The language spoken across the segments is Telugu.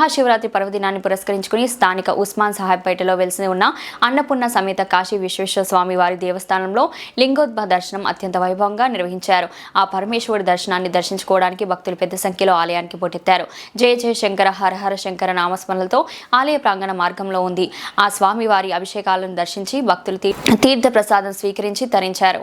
మహాశివరాత్రి పర్వదినాన్ని పురస్కరించుకుని స్థానిక ఉస్మాన్ సాహెబ్పేటలో వెలిసి ఉన్న అన్నపూర్ణ సమేత కాశీ విశ్వేశ్వర స్వామి వారి దేవస్థానంలో లింగోద్భ దర్శనం అత్యంత వైభవంగా నిర్వహించారు. ఆ పరమేశ్వరుడి దర్శనాన్ని దర్శించుకోవడానికి భక్తులు పెద్ద సంఖ్యలో ఆలయానికి పోటెత్తారు. జయ జయ శంకర హర శంకర నామస్మరణలతో ఆలయ ప్రాంగణ మార్గంలో ఉంది. ఆ స్వామి వారి అభిషేకాలను దర్శించి భక్తులు తీర్థ ప్రసాదం స్వీకరించి తరించారు.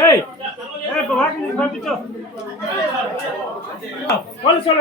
ఏయ్ ఏ వాకింగ్ చేసి పంపించు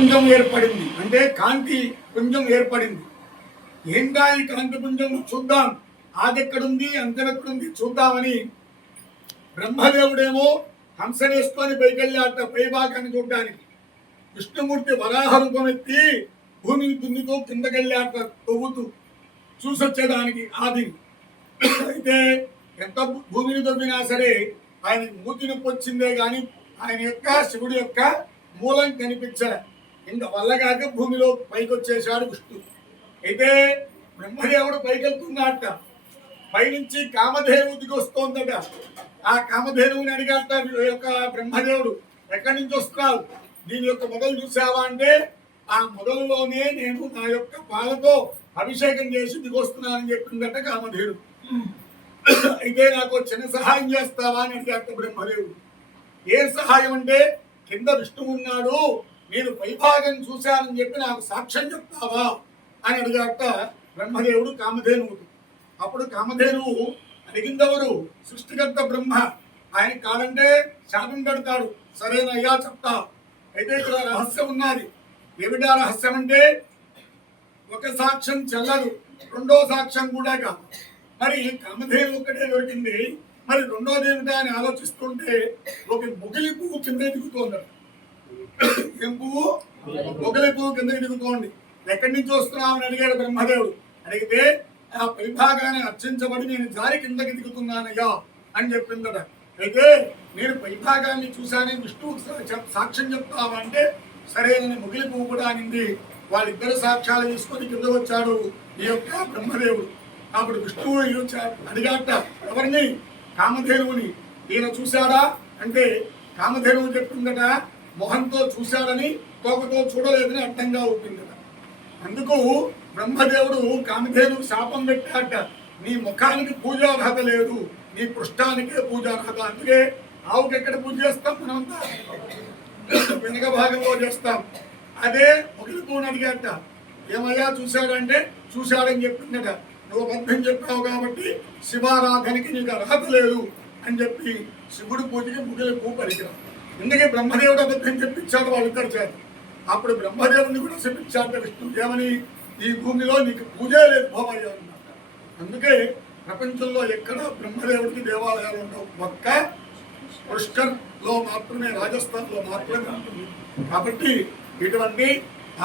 పుంజం ఏర్పడింది. అంటే కాంతి పుంజం ఏర్పడింది. ఏంటా ఈ కాంతి పుంజం చూద్దాం. ఆదెక్కడుంది? అంతనెక్కడుంది? చూద్దామని బ్రహ్మదేవుడేమో హంసనేసుకొని పైకెళ్ళాట పైభాగాన్ని చూడడానికి. కృష్ణమూర్తి వరాహ రూపం భూమిని దున్నుతూ కిందకెళ్ళాట తవ్వుతూ చూసొచ్చేదానికి ఆది. అయితే ఎంత భూమిని తవ్వినా సరే ఆయన మూతి నొప్పి వచ్చిందే కానీ ఆయన యొక్క శివుడి యొక్క మూలం కనిపించారు ఇంత వల్ల కాక భూమిలో పైకి వచ్చేసాడు విష్ణు అయితే బ్రహ్మదేవుడు పైకి వెళ్తున్నాడట పైనుంచి కామధేను దిగొస్తోందట ఆ కామధేనువుని అడిగాట యొక్క బ్రహ్మదేవుడు ఎక్కడి నుంచి వస్తున్నావు దీని యొక్క మొదలు చూసావా అంటే ఆ మొదలులోనే నేను నా యొక్క పాలతో అభిషేకం చేసి దిగొస్తున్నానని చెప్పిందట కామధేరు అయితే నాకు చిన్న సహాయం చేస్తావా అని అడిగాట బ్రహ్మదేవుడు. ఏ సహాయం అంటే కింద విష్ణువు ఉన్నాడు నేను పైభాగం చూశానని చెప్పి నాకు సాక్ష్యం చెప్తావా అని అడిగాక బ్రహ్మదేవుడు కామధేనువుడు. అప్పుడు కామధేనువు అడిగిందెవరు? సృష్టికర్త బ్రహ్మ. ఆయన కాదంటే శాపం పెడతాడు. సరేనయ్యా చెప్తా. అయితే ఇక్కడ రహస్యం ఉన్నది. ఏమిటా రహస్యం అంటే ఒక సాక్ష్యం చెల్లదు. రెండో సాక్ష్యం కూడా కాదు. మరి కామధేను ఒకటే దొరికింది. మరి రెండోది ఏమిటా అని ఆలోచిస్తుంటే ఒక ముగిలి పువ్వు కింద దిగుతోంది ఏం పువ్వు? ముగిలి పువ్వు కింద దిగుతోంది ఎక్కడి నుంచి వస్తున్నామని అడిగాడు బ్రహ్మదేవుడు. అడిగితే ఆ పైభాగాన్ని అర్చించబడి నేను జారి కిందకి దిగుతున్నానయ్యా అని చెప్పిందట. అయితే నేను పైభాగాన్ని చూశానే విష్ణువు సాక్ష్యం చెప్తావా అంటే సరేనని ముగిలి పువ్వు కూడా అనింది వాళ్ళిద్దరు సాక్ష్యాలు తీసుకొని కింద వచ్చాడు ఈ యొక్క బ్రహ్మదేవుడు. అప్పుడు విష్ణువు అడిగాట ఎవరిని? కామధేనువుని. ఈయన చూశాడా? అంటే కామధేనువు చెప్పిందట మొహంతో చూశాడని తోకతో చూడలేదని అర్థంగా అవుతుందట అందుకు బ్రహ్మదేవుడు కామధేనువు శాపం పెట్టాట నీ ముఖానికి పూజార్హత లేదు నీ పృష్ఠానికే పూజార్హత అందుకే ఆవుకి ఎక్కడ పూజ చేస్తాం? మనమంతా వెనుక భాగంలో చేస్తాం. అదే ఒకరి పూని అడిగాట. ఏమయ్యా చూశాడంటే చూశాడని చెప్పిందట. నువ్వు అబద్ధం చెప్పావు కాబట్టి శివారాధనకి నీకు అర్హత లేదు అని చెప్పి శివుడి పూజకి ముగిలి పువ్వు పరికరం ఇందుకే బ్రహ్మదేవుడు అబద్ధం చెప్పించాడు వాళ్ళిద్దరు చేత. అప్పుడు బ్రహ్మదేవుని కూడా శపించాట విష్ణు. ఏమని? ఈ భూమిలో నీకు పూజే లేదు భోమయ్య అందుకే ప్రపంచంలో ఎక్కడ బ్రహ్మదేవుడికి దేవాలయాలు ఉండవు. ఒక్క పుష్కర్లో మాత్రమే రాజస్థాన్లో మాత్రమే ఉంటుంది. కాబట్టి ఇటువంటి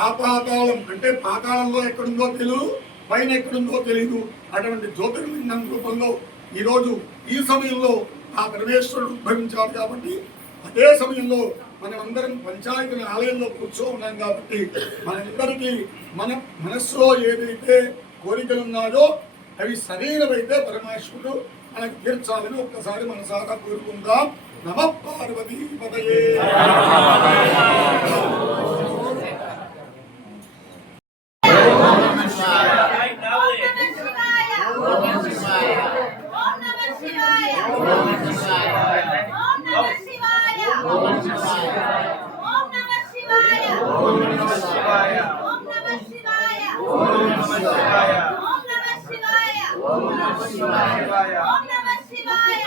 ఆపాతాళం అంటే పాతాళంలో ఎక్కడుందో తెలియదు పైన ఎక్కడుందో తెలియదు అటువంటి జ్యోతిర్లింగం రూపంలో ఈరోజు ఈ సమయంలో ఆ పరమేశ్వరుడు ఉద్భవించాడు కాబట్టి అదే సమయంలో మనమందరం పంచాయతీ ఆలయంలో కూర్చో ఉన్నాం కాబట్టి మనందరికీ మన మనస్సులో ఏదైతే కోరికలు ఉన్నాయో అవి సరైనవైతే పరమేశ్వరుడు మనకు తీర్చాలని ఒక్కసారి మన సారా కోరుకుందాం. నమ పార్వతీ పదయే శివాయ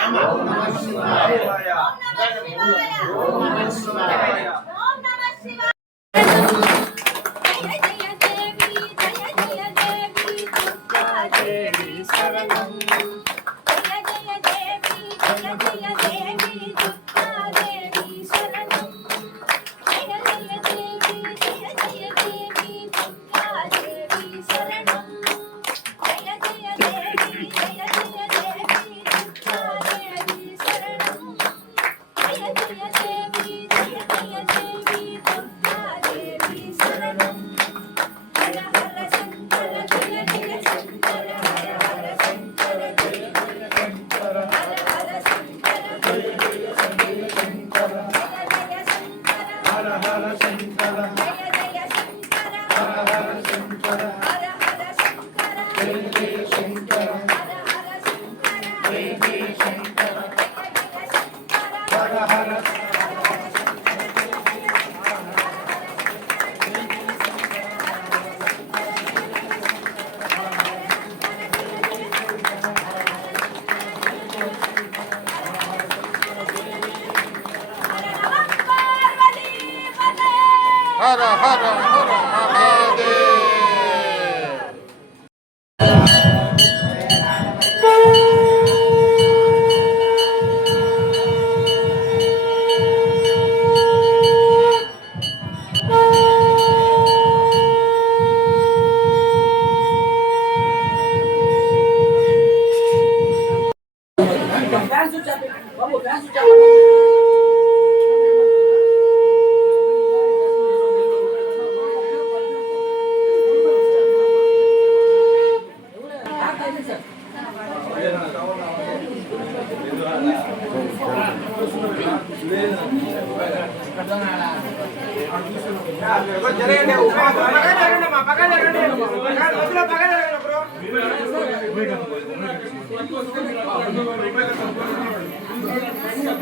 হর হর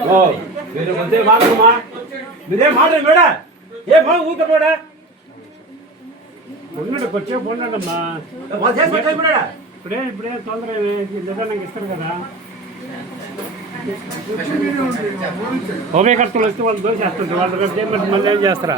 ఓ మీరు మంచి మాట్లాడమ్మా మీరేం మాట్లాడు మేడ ఏ బాగా ఊక మేడ ఉండండి కొంచెం ఉండండి అమ్మా ఇప్పుడే ఇప్పుడే తొందర నిదానంగా ఇస్తారు కదా హోమేకర్తలు వస్తే వాళ్ళు దోషేస్తుంటారు వాళ్ళు రేపు చేయమంటే మళ్ళీ ఏం చేస్తారా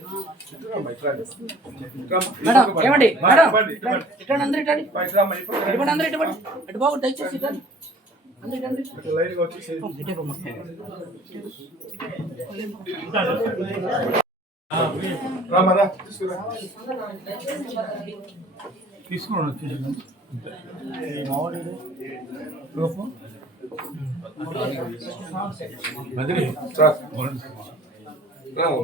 మేడం ఏమండి? మేడం ఇట్లా అందరూ ఇటండి ఇటువంటి అందరూ ఇటువంటి అటు బాగు దయచేసి ఇటండి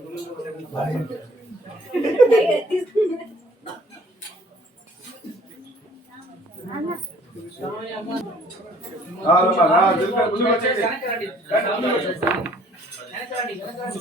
అందరూ ఇటండి ఇటే బొమ్మ. తీసుకోండి వచ్చేసి బదిలీ వెనక్కి రండి. వెనక్కి రండి. వెనక్కి రండి.